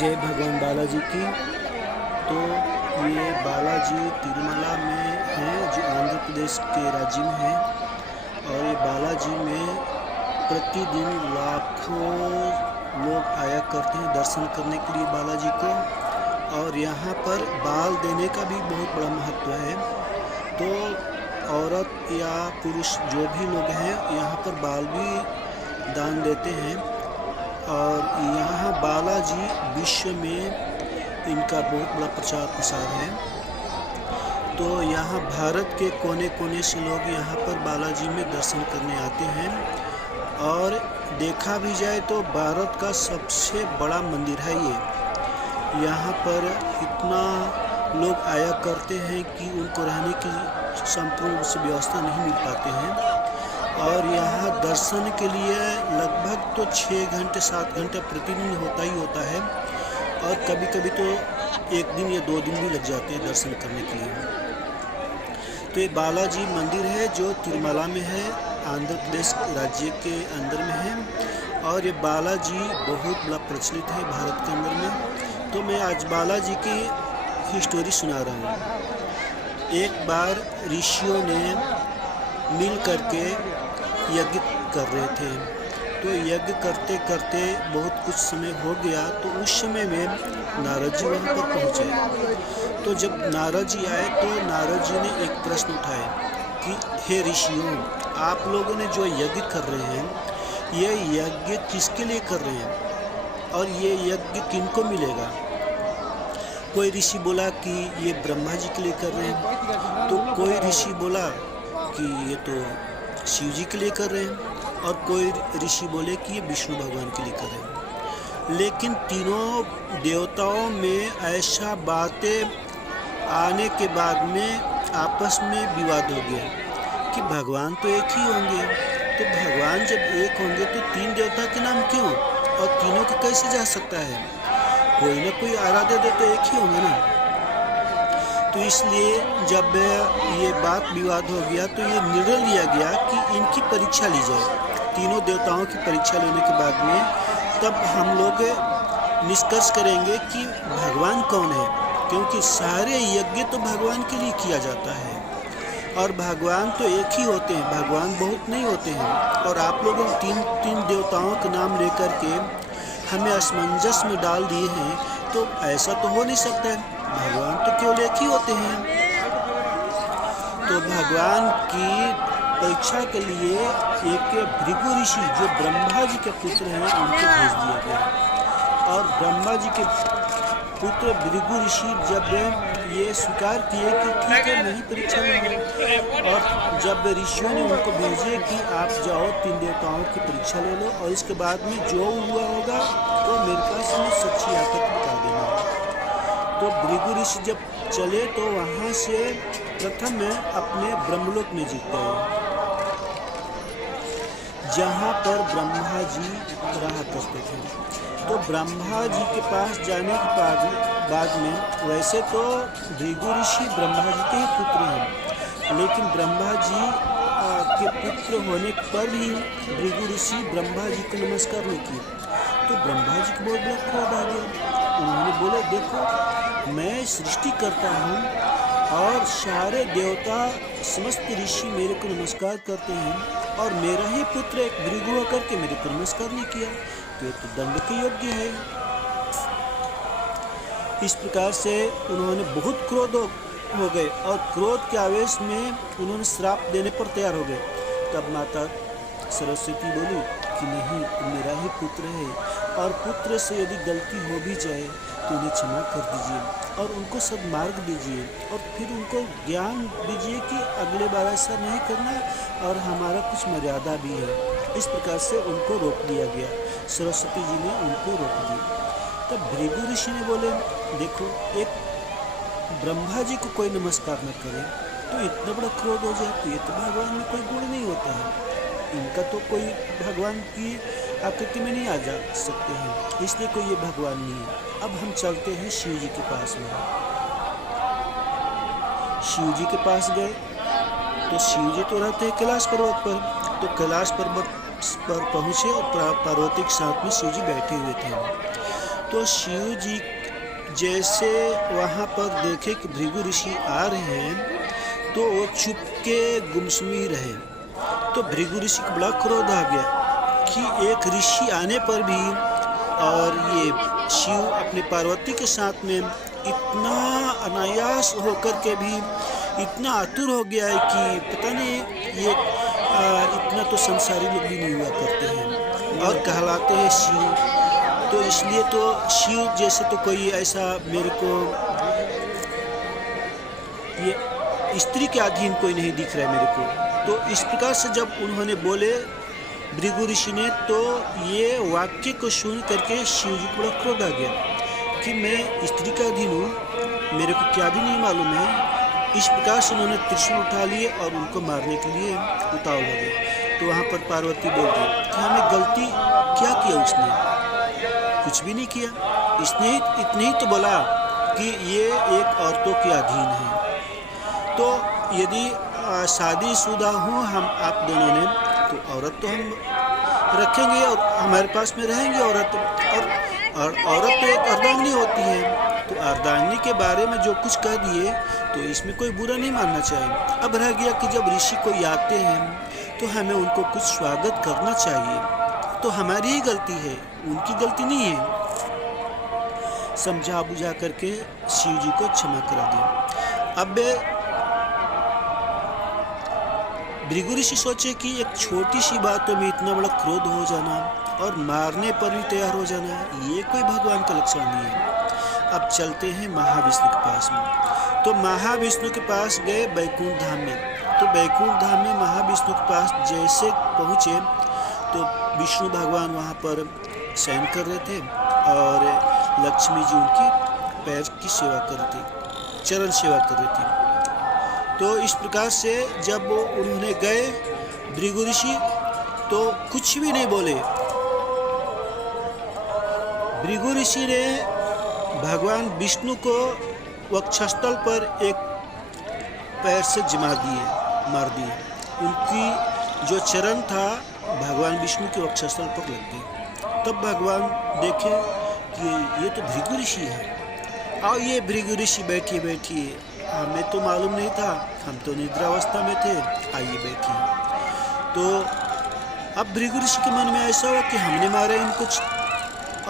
जय भगवान बालाजी की। तो ये बालाजी तिरुमला में है, जो आंध्र प्रदेश के राज्य में है। और ये बालाजी में प्रतिदिन लाखों लोग आया करते हैं दर्शन करने के लिए बालाजी को। और यहाँ पर बाल देने का भी बहुत बड़ा महत्व है। तो औरत या पुरुष जो भी लोग हैं यहाँ पर बाल भी दान देते हैं। और यहाँ बालाजी विश्व में इनका बहुत बड़ा प्रचार प्रसार है। तो यहाँ भारत के कोने कोने से लोग यहाँ पर बालाजी में दर्शन करने आते हैं। और देखा भी जाए तो भारत का सबसे बड़ा मंदिर है ये। यहाँ पर इतना लोग आया करते हैं कि उनको रहने की संपूर्ण रूप से व्यवस्था नहीं मिल पाते हैं। और यहाँ दर्शन के लिए लगभग तो 6 घंटे 7 घंटे प्रतिदिन होता ही होता है। और कभी कभी तो 1 दिन या 2 दिन भी लग जाते हैं दर्शन करने के लिए। तो ये बालाजी मंदिर है जो तिरुमला में है, आंध्र प्रदेश राज्य के अंदर में है। और ये बालाजी बहुत बड़ा प्रचलित है भारत के अंदर में। तो मैं आज बालाजी की हिस्टोरी सुना रहा हूँ। एक बार ऋषियों ने मिल करके यज्ञ कर रहे थे। तो यज्ञ करते करते बहुत कुछ समय हो गया। तो उस समय में नारद जी वहाँ पर पहुँचे। तो जब नारद जी आए तो नारद जी ने एक प्रश्न उठाया कि हे ऋषियों, आप लोगों ने जो यज्ञ कर रहे हैं, ये यज्ञ किसके लिए कर रहे हैं और ये यज्ञ किनको मिलेगा? कोई ऋषि बोला कि ये ब्रह्मा जी के लिए कर रहे हैं। तो कोई ऋषि बोला कि ये तो शिव जी के लिए कर रहे हैं। और कोई ऋषि बोले कि ये विष्णु भगवान के लिए कर रहे हैं। लेकिन तीनों देवताओं में ऐसा बातें आने के बाद में आपस में विवाद हो गया कि भगवान तो एक ही होंगे। तो भगवान जब एक होंगे तो 3 देवता के नाम क्यों, और तीनों को कैसे जा सकता है? कोई ना कोई आराध्य देव तो एक ही होंगे ना। तो इसलिए जब ये बात विवाद हो गया तो ये निर्णय लिया गया कि इनकी परीक्षा ली जाए। तीनों देवताओं की परीक्षा लेने के बाद में तब हम लोग निष्कर्ष करेंगे कि भगवान कौन है। क्योंकि सारे यज्ञ तो भगवान के लिए किया जाता है और भगवान तो एक ही होते हैं, भगवान बहुत नहीं होते हैं। और आप लोगों ने 3 देवताओं के नाम लेकर के हमें असमंजस में डाल दिए हैं। तो ऐसा तो हो नहीं सकता है, भगवान तो केवल एक ही होते हैं। तो भगवान की परीक्षा के लिए एक भृगु ऋषि जो ब्रह्मा जी के पुत्र हैं उनको भेज दिया गया। और ब्रह्मा जी के पुत्र भृगु ऋषि जब ये स्वीकार किए कि ठीक है, नहीं परीक्षा लेंगे। और जब ऋषियों ने उनको भेजे कि आप जाओ 3 देवताओं की परीक्षा ले लो और इसके बाद में जो हुआ होगा तो मेरे पास में सच्ची आकर बता देना। तो भृगु ऋषि जब चले तो वहाँ से प्रथम अपने ब्रह्मलोक में जीत गए, जहाँ पर ब्रह्मा जी रहा करते थे। तो ब्रह्मा जी के पास जाने के बाद में वैसे तो भृगु ऋषि ब्रह्मा जी के ही पुत्र हैं, लेकिन ब्रह्मा जी के पुत्र होने पर भी भृगु ऋषि ब्रह्मा जी को नमस्कार नहीं किए। तो ब्रह्मा जी को बहुत बड़ा क्रोध आ गया। उन्होंने बोला, देखो मैं सृष्टि करता हूँ और सारे देवता समस्त ऋषि मेरे को नमस्कार करते हैं और मेरा ही पुत्र एक भृगु होकर के मेरे को नमस्कार नहीं किया, तो ये तो दंड के योग्य है। इस प्रकार से उन्होंने बहुत क्रोध हो गए और क्रोध के आवेश में उन्होंने श्राप देने पर तैयार हो गए। तब माता सरस्वती बोली कि नहीं, मेरा ही पुत्र है और पुत्र से यदि गलती हो भी जाए तो उन्हें क्षमा कर दीजिए और उनको सद्मार्ग दीजिए और फिर उनको ज्ञान दीजिए कि अगले बार ऐसा नहीं करना और हमारा कुछ मर्यादा भी है। इस प्रकार से उनको रोक दिया गया। सरस्वती जी ने उनको रोक दिया। तब भृगु ऋषि ने बोले, देखो एक ब्रह्मा जी को कोई नमस्कार न करे तो इतना बड़ा क्रोध हो जाए, तो ये तो भगवान में कोई गुण नहीं होता है, इनका तो कोई भगवान की आकृति में नहीं आ जा सकते हैं, इसलिए कोई ये भगवान नहीं है। अब हम चलते हैं शिव जी के पास में। शिव जी के पास गए तो शिव जी तो रहते हैं कैलाश पर्वत पर। तो कैलाश पर्वत पर पहुँचे और पार्वती के साथ में शिव जी बैठे हुए थे। तो शिव जी जैसे वहाँ पर देखे कि भृगु ऋषि आ रहे हैं तो वो चुपके गुमसुमी रहे। तो भृगु ऋषि को बड़ा क्रोध आ गया कि एक ऋषि आने पर भी और ये शिव अपने पार्वती के साथ में इतना अनायास होकर के भी इतना आतुर हो गया है कि पता नहीं ये इतना तो संसारी लोग भी नहीं हुआ करते हैं और कहलाते हैं शिव। तो इसलिए तो शिव जैसे तो कोई ऐसा मेरे को ये स्त्री के अधीन कोई नहीं दिख रहा है मेरे को। तो इस प्रकार से जब उन्होंने बोले भृगु ऋषि ने, तो ये वाक्य को सुन करके शिव जी को बड़ा क्रोध आ गया कि मैं स्त्री का अधीन हूँ, मेरे को क्या भी नहीं मालूम है। इस प्रकार से उन्होंने त्रिशूल उठा लिए और उनको मारने के लिए उतावल हो गए। तो वहाँ पर पार्वती बोलती कि हमें गलती क्या किया उसने? कुछ भी नहीं किया, इसने इतने ही तो बोला कि ये एक औरतों के अधीन है। तो यदि शादीशुदा हूँ हम आप दोनों ने, तो औरत तो हम रखेंगे और हमारे पास में रहेंगे औरत। और औरत तो एक अर्धांगिनी होती है। तो अर्धांगिनी के बारे में जो कुछ कह दिए तो इसमें कोई बुरा नहीं मानना चाहिए। अब रह गया कि जब ऋषि कोई आते हैं तो हमें उनको कुछ स्वागत करना चाहिए। तो हमारी ही गलती है, उनकी गलती नहीं है। समझा बुझा करके शिव जी को क्षमा करा दिया। अब भृगु ऋषि सोचे कि एक छोटी सी बातों में इतना बड़ा क्रोध हो जाना और मारने पर भी तैयार हो जाना, ये कोई भगवान का लक्षण नहीं है। अब चलते हैं महाविष्णु के पास में। तो महाविष्णु के पास गए बैकुंठ धाम में। तो बैकुंठ धाम में महाविष्णु के पास जैसे पहुँचे तो विष्णु भगवान वहाँ पर शयन कर रहे थे और लक्ष्मी जी उनकी पैर की सेवा कर रही थी, चरण सेवा कर रही थी। तो इस प्रकार से जब वो उन्होंने गए भृगु ऋषि तो कुछ भी नहीं बोले। भृगु ऋषि ने भगवान विष्णु को वक्षस्थल पर एक पैर से जमा दिए, मार दिए। उनकी जो चरण था भगवान विष्णु के वक्षस्थल पर लग गई। तब भगवान देखे कि ये तो भृगु ऋषि है। और ये भृगु ऋषि बैठिए बैठिए, हमें तो मालूम नहीं था, हम तो निद्रावस्था में थे, आइए बैठिए। तो अब भृगु ऋषि के मन में ऐसा हुआ कि हमने मारा इनको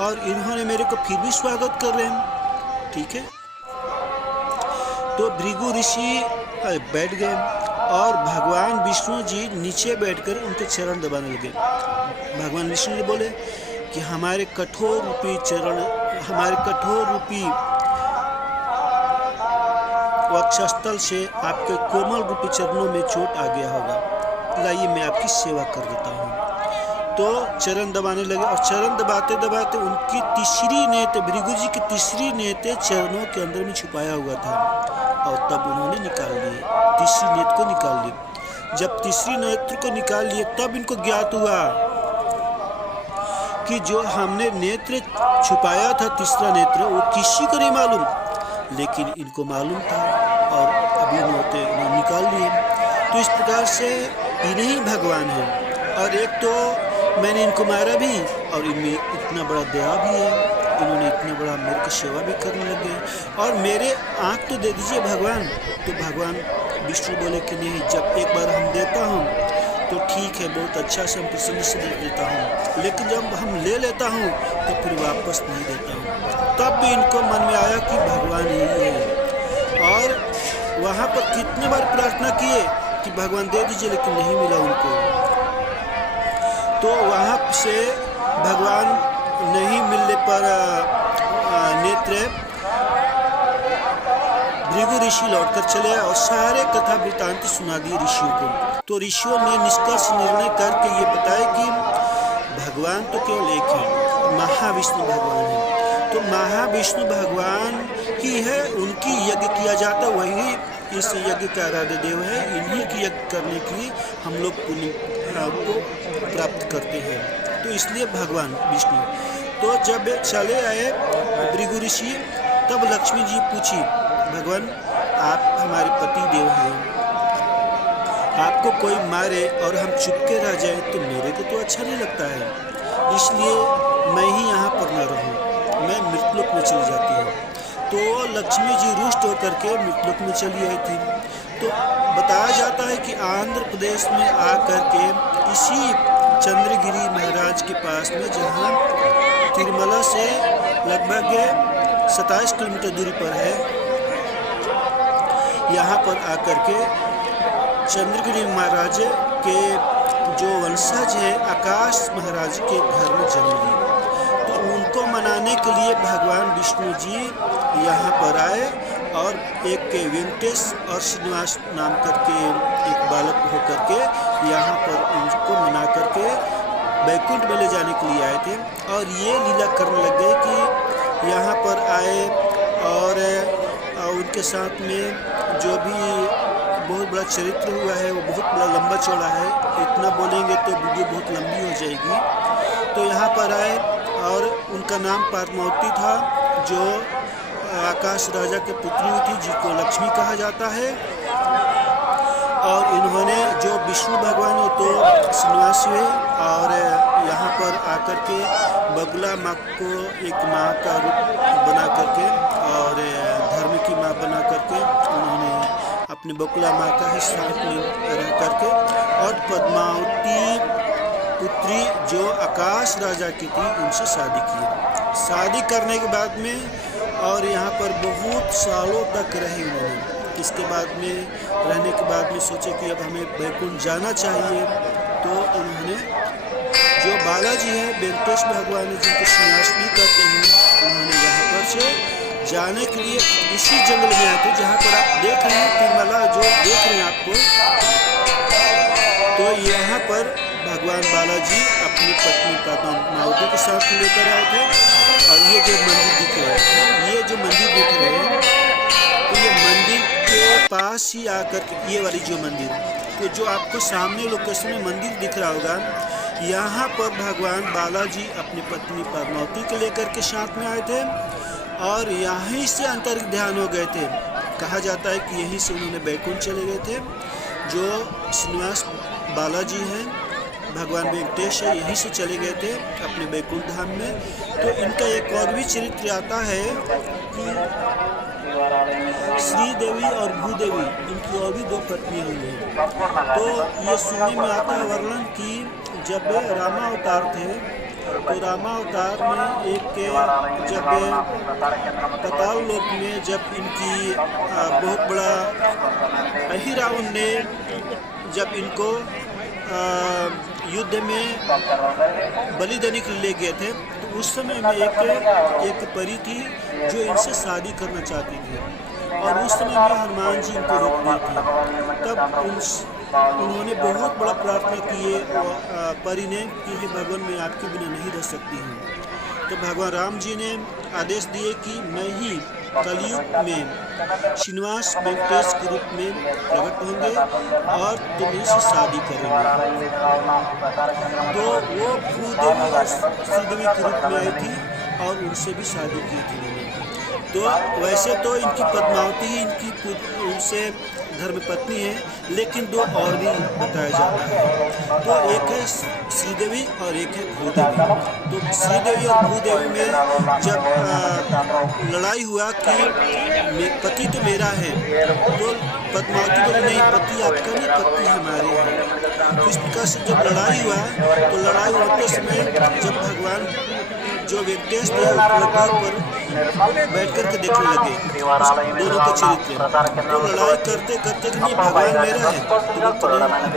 और इन्होंने मेरे को फिर भी स्वागत कर रहे हैं, ठीक है। तो भृगु ऋषि बैठ गए और भगवान विष्णु जी नीचे बैठकर उनके चरण दबाने लगे। भगवान विष्णु ने बोले कि हमारे कठोर रूपी चरण, हमारे कठोर रूपी वक्षस्थल से आपके कोमल रूपी चरणों में चोट आ गया होगा, लाइए मैं आपकी सेवा कर देता हूँ। तो चरण दबाने लगे और चरण दबाते दबाते उनकी तीसरी नेत्र, भृगु जी की तीसरी नेत्र चरणों के अंदर में छुपाया हुआ था और तब उन्होंने निकाल लिए, तीसरी नेत्र को निकाल लिए। जब तीसरी नेत्र को निकाल लिए तब इनको ज्ञात हुआ कि जो हमने नेत्र छुपाया था, तीसरा नेत्र, वो किसी को नहीं मालूम, लेकिन इनको मालूम था और अभी उन्होंने निकाल लिए। तो इस प्रकार से इन्हीं भगवान हैं। और एक तो मैंने इनको मारा भी और इनमें इतना बड़ा दया भी है, इन्होंने इतना बड़ा मेरे को सेवा भी करने लगे और मेरे आँख तो दे दीजिए भगवान। तो भगवान विष्णु बोले कि नहीं, जब एक बार हम देता हूँ तो ठीक है, बहुत अच्छा से हम प्रसन्न से दे देता हूँ, लेकिन जब हम ले लेता हूँ तो फिर वापस नहीं देता हूँ। तब भी इनको मन में आया कि भगवान यही है और वहाँ पर कितने बार प्रार्थना किए कि भगवान दे दीजिए, लेकिन नहीं मिला उनको। तो वहाँ से भगवान नहीं मिलने पर नेत्र भृगु ऋषि लौटकर चले और सारे कथा वृतांत सुना दिए ऋषियों को। तो ऋषियों ने निष्कर्ष निर्णय करके ये बताया कि भगवान तो केवल एक है, महाविष्णु भगवान है। तो महाविष्णु भगवान ही है, उनकी यज्ञ किया जाता, वही इस यज्ञ का आराध्य देव है। इन्हीं की यज्ञ करने की हम लोग पुण्य को प्राप्त करते हैं, तो इसलिए भगवान विष्णु। तो जब चले आए भृगु ऋषि तब लक्ष्मी जी पूछी, भगवान आप हमारे पति देव हैं, आपको कोई मारे और हम चुपके रह जाए तो मेरे को तो अच्छा नहीं लगता है, इसलिए मैं ही यहाँ पर न रहूँ। मैं मृतलोक में चली जाती हूँ। तो लक्ष्मी जी रुष्ट होकर के मृतलोक में चली आई थी। तो बताया जाता है कि आंध्र प्रदेश में आकर के इसी चंद्रगिरी महाराज के पास में, जहाँ तिरुमला से लगभग 27 किलोमीटर दूरी पर है, यहाँ पर आकर के चंद्रगिरी महाराज के जो वंशज है आकाश महाराज के घर में जन्म ली। तो उनको मनाने के लिए भगवान विष्णु जी यहाँ पर आए और एक वेंकटेश और श्रीनिवास नाम करके एक बालक होकर के यहाँ पर उनको मना करके बैकुंठ में ले जाने के लिए आए थे। और ये लीला करने लग गए कि यहाँ पर आए और उनके साथ में जो भी बहुत बड़ा चरित्र हुआ है वो बहुत बड़ा लंबा चौड़ा है, इतना बोलेंगे तो वीडियो बहुत लंबी हो जाएगी। तो यहाँ पर आए और उनका नाम पद्मावती था, जो आकाश राजा के पुत्री हुई थी, जिसको लक्ष्मी कहा जाता है। और इन्होंने जो विष्णु भगवान हो तो श्रीनिवास हुए और यहाँ पर आकर के बगुला माँ को एक माँ का रूप बना करके और धर्म की माँ बना करके उन्होंने अपनी बगुला माँ का ही साथ में रह करके और पद्मावती पुत्री जो आकाश राजा की थी उनसे शादी की। शादी करने के बाद में और यहाँ पर बहुत सालों तक रहे उन्होंने। इसके बाद में रहने के बाद में सोचे कि अब हमें बैकुंठ जाना चाहिए। तो उन्होंने जो बालाजी है वेंकटेश भगवान जिनको श्रीनिवास भी कहते हैं, उन्होंने यहाँ पर से जाने के लिए इसी जंगल में आए थे जहाँ पर आप देख रहे हैं तिरुमला जो देख रहे हैं आपको। तो यहाँ पर भगवान बालाजी अपनी पत्नी पद्मावती के साथ लेकर आए थे। और ये जो मंदिर दिख रहा है, ये जो मंदिर दिख रहे हैं, तो ये मंदिर के पास ही आकर के ये वाली जो मंदिर, तो जो आपको सामने लोकेशन में मंदिर दिख रहा होगा, यहाँ पर भगवान बालाजी अपनी पत्नी पद्मावती को लेकर के साथ में आए थे और यहीं से अंतरिक ध्यान हो गए थे। कहा जाता है कि यहीं से उन्होंने बैकुंठ चले गए थे। जो श्रीनिवास बालाजी हैं, भगवान वेंकटेश है, यहीं से चले गए थे अपने बैकुंठ धाम में। तो इनका एक और भी चरित्र आता है कि श्री देवी और भूदेवी, इनकी और भी 2 पत्नियां हुई हैं। तो ये सुनने में आता है वर्णन कि जब रामावतार थे तो रामावतार में एक जब पाताल लोक में जब इनकी बहुत बड़ा अहिरावण ने जब इनको युद्ध में बलि देने के लिए ले गए थे, तो उस समय में एक परी थी जो इनसे शादी करना चाहती थी और उस समय में हनुमान जी इनको रोक दिए थे। तब उन्होंने बहुत बड़ा प्रार्थना की परी ने कि हे भगवान मैं आपके बिना नहीं रह सकती हूँ। तो भगवान राम जी ने आदेश दिए कि मैं ही कलयुग में श्रीनिवास वेंकटेश के रूप में प्रकट होंगे और तुम्हें से शादी करेंगे। तो वो भूदेवी और श्रीदेवी के रूप में आई थी और उनसे भी शादी की थी उन्होंने। तो वैसे तो इनकी पद्मावती ही इनकी उनसे धर्मपत्नी है, लेकिन 2 और भी बताया जाता है। तो एक है श्रीदेवी और एक है भूदेवी। तो श्रीदेवी और भूदेवी में जब लड़ाई हुआ कि पति तो मेरा है, तो पद्मावती बोली नहीं, पति आपका नहीं, पति हमारे हैं। इस प्रकार से जब लड़ाई हुआ तो लड़ाई होते समय जब भगवान जो वेंकटेश थे पर बैठ करके देखने लगे दोनों के चरित्र। तो लड़ाई करते करते नहीं भगवान मेरा है, तो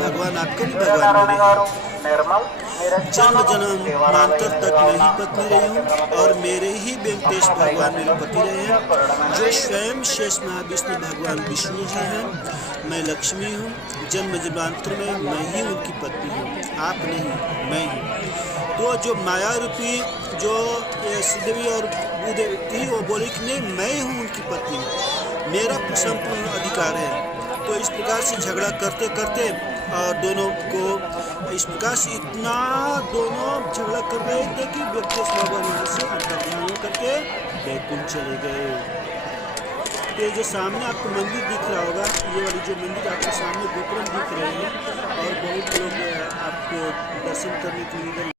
भगवान आपके नहीं, भगवान मेरे हैं। जन्म जन्मांतर तक मैं ही पत्नी रही हूँ और मेरे ही वेंकटेश भगवान मेरे पति रहे हैं, जो स्वयं शेष महाविष्णु भगवान विष्णु जी हैं। मैं लक्ष्मी हूँ, जन्म जन्मांतर में मैं ही उनकी पत्नी हूँ, आप नहीं मैं ही। तो जो माया रूपी जो श्रीदेवी और भूदेवी थी वो बोली कि नहीं मैं हूँ उनकी पत्नी, मेरा संपूर्ण अधिकार है। तो इस प्रकार से झगड़ा करते करते और दोनों को इस प्रकार से इतना दोनों झगड़ा कर रहे थे कि वेंकटेश भगवान यहाँ से अंतर्ध्यान करके बैकुंठ चले गए। तो जो सामने आपको मंदिर दिख रहा होगा, ये वाली जो मंदिर आपके सामने गोपुरम दिख रहे हैं और बहुत लोग आपको दर्शन करने के लिए